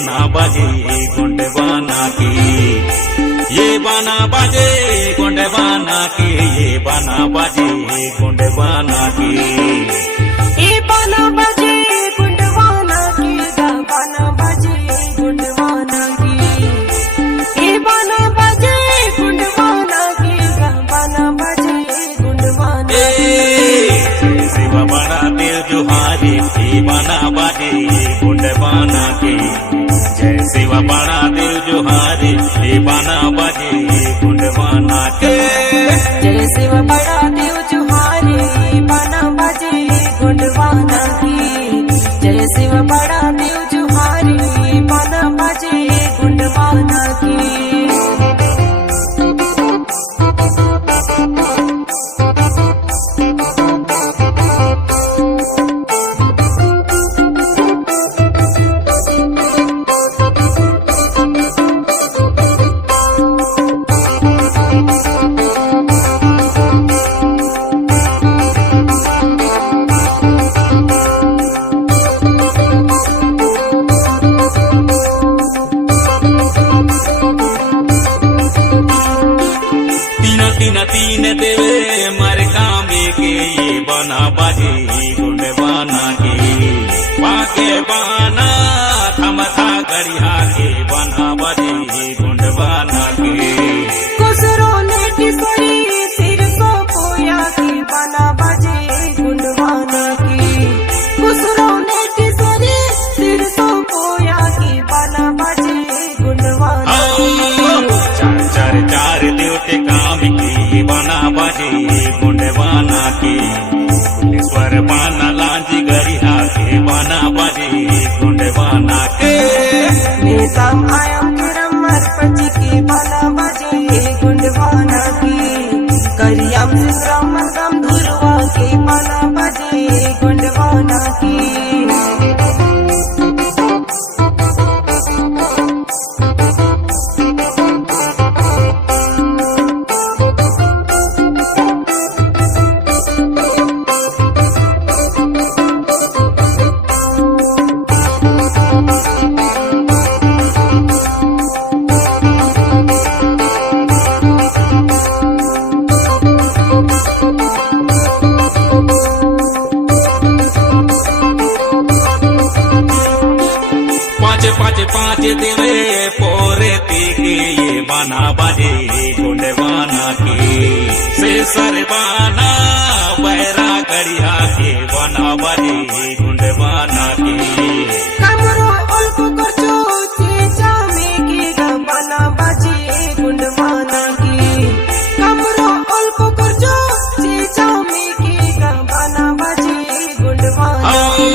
बाना बजे गुंडवाना की, ये बाना बजे गुंडवाना की, ये बाना बजे गुंडवाना की, ये बाना बजे गुंडवाना की, बाना बजे गुंडवाना की, ये बाना बजे गुंडवाना की, बाना बजे गुंडवाना जय शिव बड़ा दिल जुहारी, ये बाना बजे गुंडवाना की, जय शिव बड़ा दिल जुहारी, ये बाना बजे गुंडवाना के, जय शिव बड़ा देव जुहारी, बाना बजे गुंडवाना की, जय शिव बड़ा देव जुहारी, बाना बजे गुंडवाना की। तीन देवे मर कामे के, ये बाना बजे गुंडवाना के, पाके बाना थम था गरिया के, बाना बजे गुंडवाना के, कुसरो ने किसरी सिर को पोया की, बाना बजे गुंडवाना की, कुसरो ने किसरी सिर को पोया की, बाना बजे गुंडवाना की। चार देवते काम की, बाना बजे गुंडवाना की, ईश्वर बाना लांजी गरिया के, बाना बजे गुंडवाना के, नेताम आयम तिरम मरपति की, बाना बजे गुंडवाना की, करियम सिंगरम मरकम धुरवा के, बाना बजे गुंडवाना की। पाँच देवे पोरे के, ये बाना बजे गुंडवाना की, से सरवाना बैरा गरिया के, बाना बजे गुंडवाना की, कमरो अल्प करचो चेचा में की, बाना बजे गुंडवाना की, कमरो अल्प करचो चेचा में की, बाना बजे गुंडवाना की।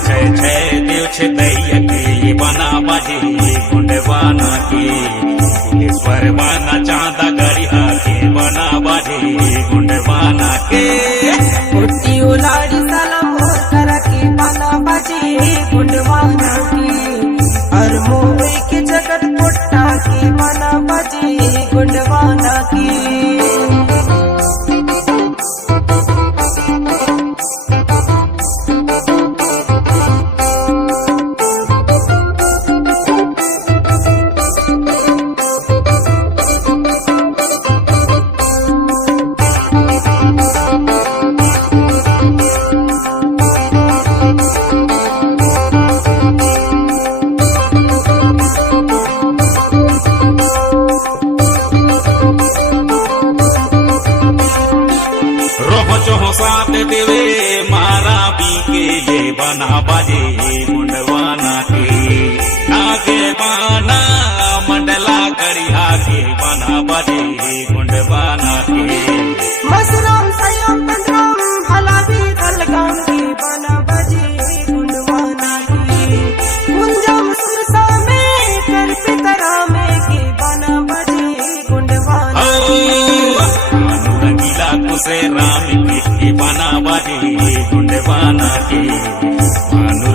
छे देव छे दैया के, बाना बजे गुंडवाना की, ईश्वर बाना चांदा गरिया के, बाना बजे गुंडवाना के, उठी उलाड़ी सलाम और करा की, बाना बजे गुंडवाना की, और मोह के जगत पुट्टा की, बाना बजे गुंडवाना की। साथ देवे मारा भी के, ये बाना बजे गुंडवाना के, नागे बाना मंडला गरिया के, बाना बजे गुंडवाना के, मसराम सयम पंद्रम भला भी दलगाम की, बाना बजे गुंडवाना की, कुंजम सुरसा में कर पितरा में की, बाना बजे गुंडवाना रंगीला कुसे राम की, बाना बजे गुंडवाना के,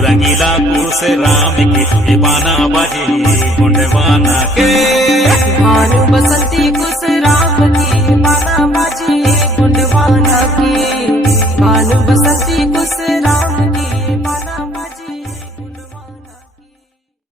रंगीला कुसे राम की, बाना बजे गुंडवाना के, भानु बसंती कुस